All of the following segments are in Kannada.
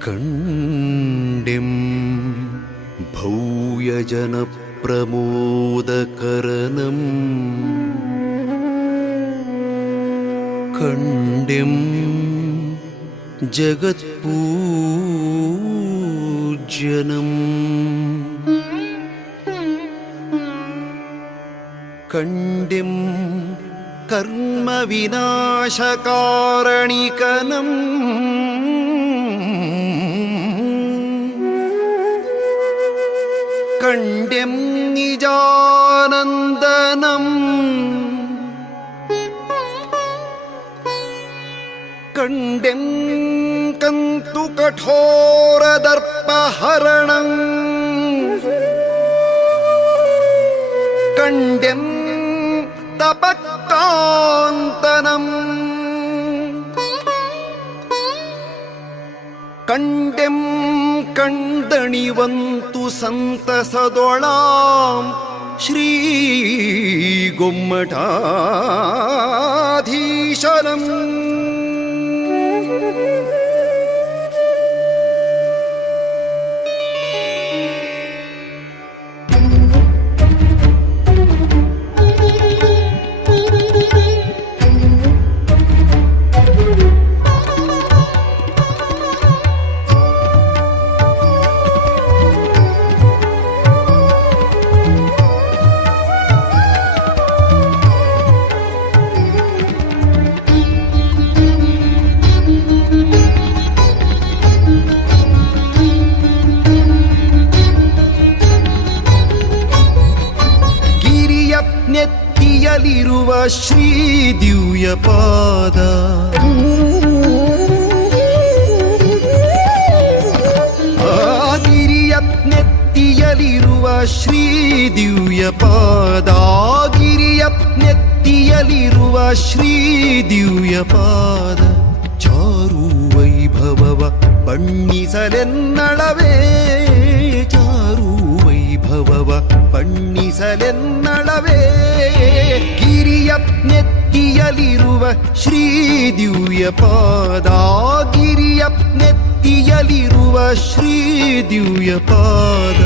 ಕಂಡೆಂ ಭವ್ಯಜನ ಪ್ರಮೋದಕರನಂ ಕಂಡೆಂ ಜಗತ್ಪೂಜ್ಯನಂ ಕಂಡೆಂ ಕರ್ಮ ವಿನಾಶಕಾರಣಿಕನಂ ಕಂಡೆಂ ನಿಜಾನಂದನಂ ಕಂಡೆಂ ಕಂತು ಕಠೋರದರ್ಪಹರಣಂ ಕಂಡೆಂ ತಪಕ್ಕಾಂತನಂ ಕಂಡೆಂ ಕಂದಣಿವಂತು ಸಂತಸದೊಳಾಂ ಶ್ರೀ ಗೊಮ್ಮಟಾಧೀಶನಂ ನೆತ್ತಿಯಲಿರುವ ಶ್ರೀ ದಿವ್ಯ ಪಾದ ಗಿರಿಯ ನೆತ್ತಿಯಲಿರುವ ಶ್ರೀ ದಿವ್ಯ ಪಾದ ಗಿರಿಯ ನೆತ್ತಿಯಲಿರುವ ಶ್ರೀ ದಿವ್ಯ ಪಾದ ಚಾರು ವೈಭವವ ಬಣ್ಣಿಸಲೆನ್ನಳವೇ ಚಾರು ವೈಭವವ ಬಣ್ಣಿಸಲೆನ್ನಳವೇ ಗಿರಿಯ ನೆತ್ತಿಯಲಿರುವ ಶ್ರೀ ದಿವ್ಯ ಪಾದ ಗಿರಿಯ ನೆತ್ತಿಯಲಿರುವ ಶ್ರೀ ದಿವ್ಯ ಪಾದ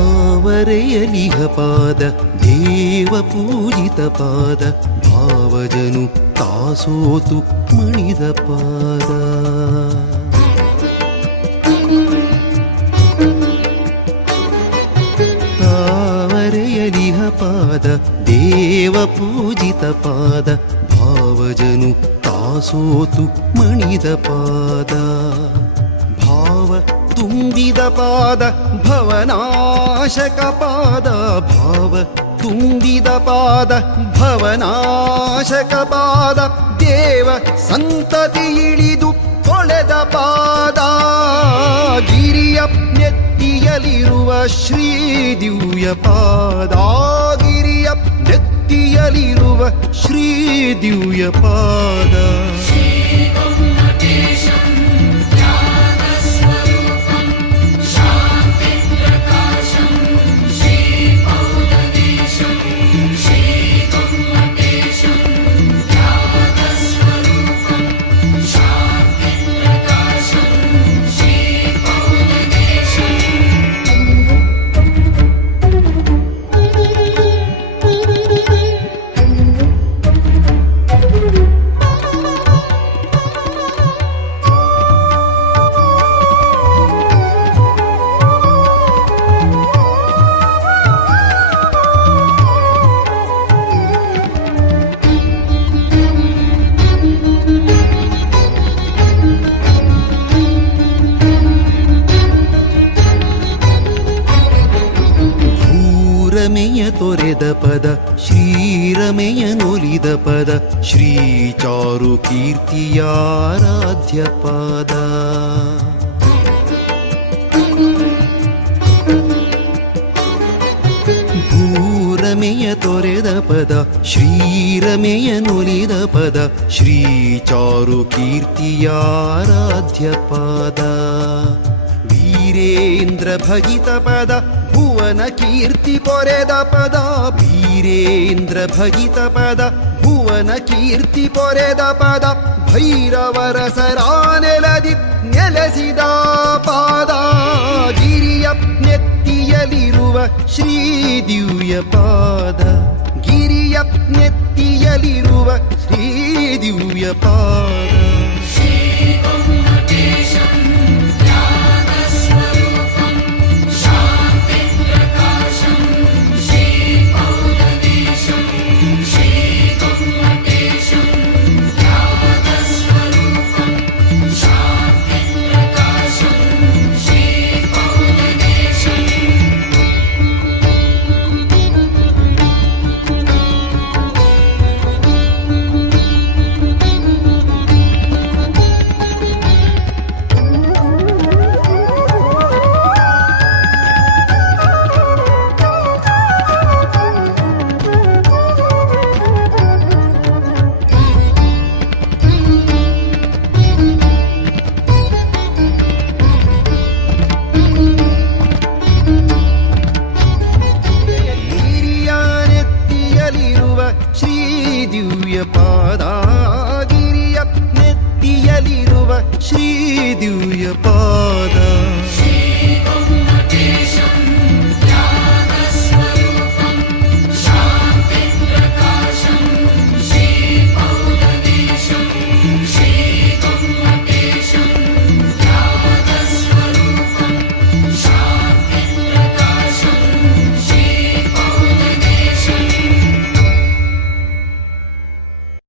ತಾವರೆಯಲಿಹ ಪಾದ ದೇವ ಪೂಜಿತ ಪಾದ ಭಾವಜನು ತಾಸೋತು ಮಣಿದ ಪಾದ ತಾವರೆಯಲಿಹ ಪಾದ ದೇವ ಪೂಜಿತ ಪಾದ ಭಾವಜನು ತಾಸೋತು ಮಣಿದ ಪಾದ ಭಾವ ತುಂಬಿದ ಪಾದ ಭವನಾಶಕ ಪಾದ ಭಾವ ತುಂಬಿದ ಪಾದ ಭವನಾಶಕ ಪಾದ ದೇವ ಸಂತತಿ ಇಳಿದು ತೊಳೆದ ಪಾದ ಗಿರಿಯ ನೆತ್ತಿಯಲಿರುವ ಶ್ರೀ ದಿವ್ಯ ಪಾದ ಗಿರಿಯ ನೆತ್ತಿಯಲಿರುವ ಶ್ರೀ ದಿವ್ಯ ಪಾದ ಭೂರಮೆಯ ತೊರೆದ ಪದ ಶ್ರೀರಮೆಯ ನೊಲಿದ ಪದ ಶ್ರೀ ಚಾರು ಕೀರ್ತಿಯಾರಾಧ್ಯ ಪಾದ ಭೂರಮೆಯ ತೊರೆದ ಪದ ಶ್ರೀರಮೆಯ ನೊಲಿದ ಪದ ಶ್ರೀ ಚಾರು ಕೀರ್ತಿಯಾರಾಧ್ಯ ಪಾದ ವೀರೇಂದ್ರ ಭಜಿತ ಪದ ಭುವನ ಕೀರ್ತಿ ಪೊರೆದ ಪದ ವೀರೇಂದ್ರ ಭಜಿತ ಪದ ಭುವನ ಕೀರ್ತಿ ಪೊರೆದ ಪದ ಭೈರವರ ಸರಾನೆಲದಿ ನೆಲೆಸಿದ ಪಾದ ಗಿರಿಯ ನೆತ್ತಿಯಲಿರುವ ಶ್ರೀ ದಿವ್ಯ ಪಾದ ಗಿರಿಯ ನೆತ್ತಿಯಲಿರುವ ಶ್ರೀ ದಿವ್ಯ ಪಾದ ಪಾದ ಗಿರಿಯ ನೆತ್ತಿಯಲಿರುವ ಶ್ರೀ ದಿವ್ಯ ಪಾದ